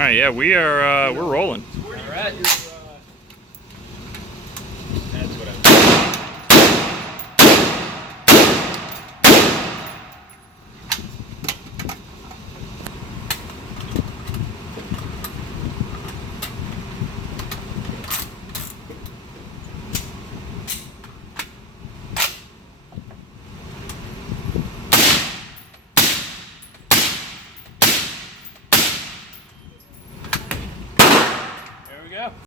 right, yeah, we're rolling. All right. That's what I'm. There we go.